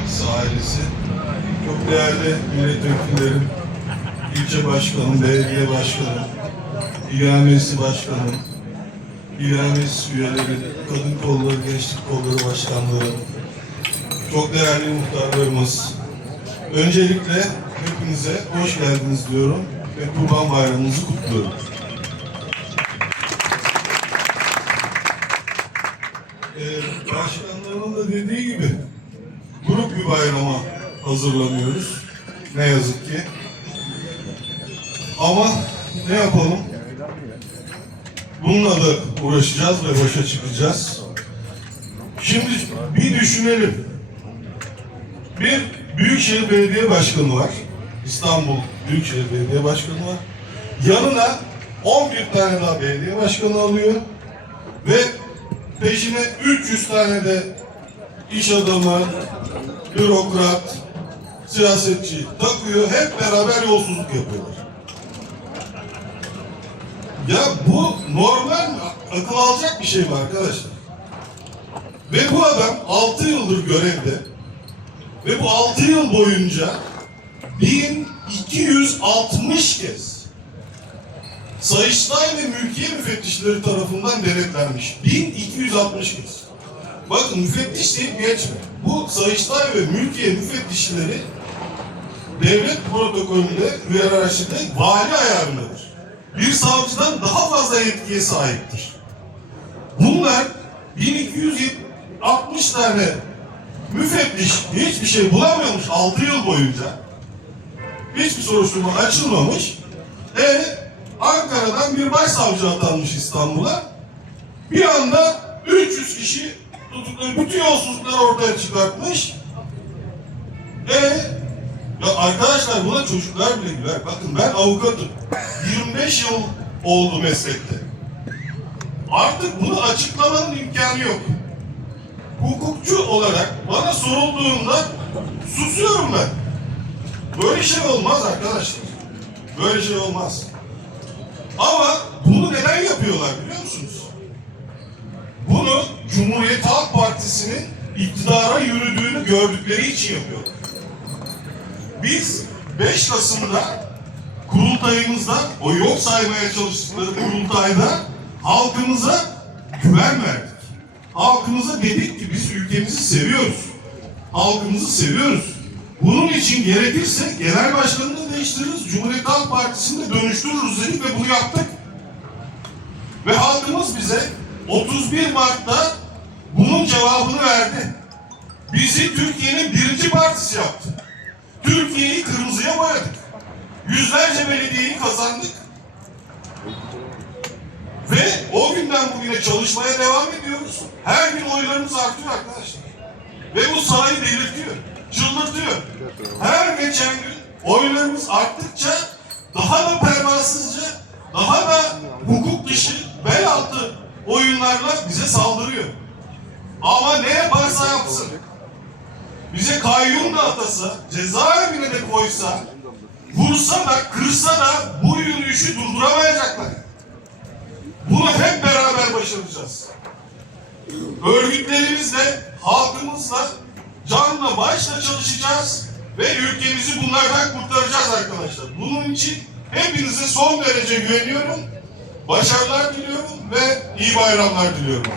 Partisi ailesi, çok değerli milletvekillerim, ilçe başkanım, belediye başkanım, Meclisi başkanım, Meclis üyeleri, kadın kolları, gençlik kolları başkanları, çok değerli muhtarlarımız. Öncelikle hepinize hoş geldiniz diyorum ve Kurban Bayramınızı kutluyorum. Ee, başkanlarımın da dediği gibi bayrama hazırlanıyoruz. Ne yazık ki. Ama ne yapalım? Bununla da uğraşacağız ve başa çıkacağız. Şimdi bir düşünelim. Bir Büyükşehir Belediye Başkanı var. İstanbul Büyükşehir Belediye Başkanı var. Yanına 11 tane daha belediye başkanı alıyor. Ve peşine 300 tane de iş adamı, bürokrat, siyasetçi takıyor. Hep beraber yolsuzluk yapıyorlar. Ya bu normal? Akıl alacak bir şey mi arkadaşlar? Ve bu adam 6 yıldır görevde ve bu 6 yıl boyunca 1260 kez Sayıştay ve mülkiye müfettişleri tarafından denetlenmiş. 1260 kez. Bakın müfettiş deyip geçme. Bu Sayıştay ve mülkiye müfettişleri devlet protokolünde hiyerarşide vali ayarındadır. Bir savcıdan daha fazla yetkiye sahiptir. Bunlar 1260 tane müfettiş hiçbir şey bulamıyormuş 6 yıl boyunca. Hiçbir soruşturma açılmamış. E Ankara'dan bir başsavcı atanmış İstanbul'a. Bir anda 300 kişi bütün yolsuzlukları ortaya çıkartmış. E ya arkadaşlar buna çocuklar bile güler. Bakın ben avukatım. 25 yıl oldu meslekte. Artık bunu açıklamanın imkanı yok. Hukukçu olarak bana sorulduğunda susuyorum ben. Böyle şey olmaz arkadaşlar. Böyle şey olmaz. Ama bunu neden yapıyorlar biliyor musunuz? Bunu Cumhuriyet Halk Partisi'nin iktidara yürüdüğünü gördükleri için yapıyorlar. Biz 5 Kasım'da kurultayımızda o yok saymaya çalıştıkları kurultayda halkımıza güven verdik. Halkımıza dedik ki biz ülkemizi seviyoruz. Halkımızı seviyoruz. Bunun için gerekirse genel başkanını da değiştiririz. Cumhuriyet Halk Partisi'ni de dönüştürürüz dedik ve bunu yaptık. Ve halkımız bize 31 Mart'ta bunun cevabını verdi. Bizi Türkiye'nin birinci partisi yaptı. Türkiye'yi kırmızıya boyadık. Yüzlerce belediyeyi kazandık. Ve o günden bugüne çalışmaya devam ediyoruz. Her gün oylarımız artıyor arkadaşlar. Ve bu sahayı delirtiyor, çıldırtıyor. Her geçen gün oylarımız arttıkça daha da pervasızca, daha da hukuk dışı, bel altı oyunlarla bize saldırıyor. Ama ne yaparsa yapsın, bize kayyum da atasa, cezaevine de koysa, vursa da, kırsa da bu yürüyüşü durduramayacaklar. Bunu hep beraber başaracağız. Örgütlerimizle, halkımızla canla başla çalışacağız ve ülkemizi bunlardan kurtaracağız arkadaşlar. Bunun için hepinize son derece güveniyorum. Başarılar diliyorum ve iyi bayramlar diliyorum.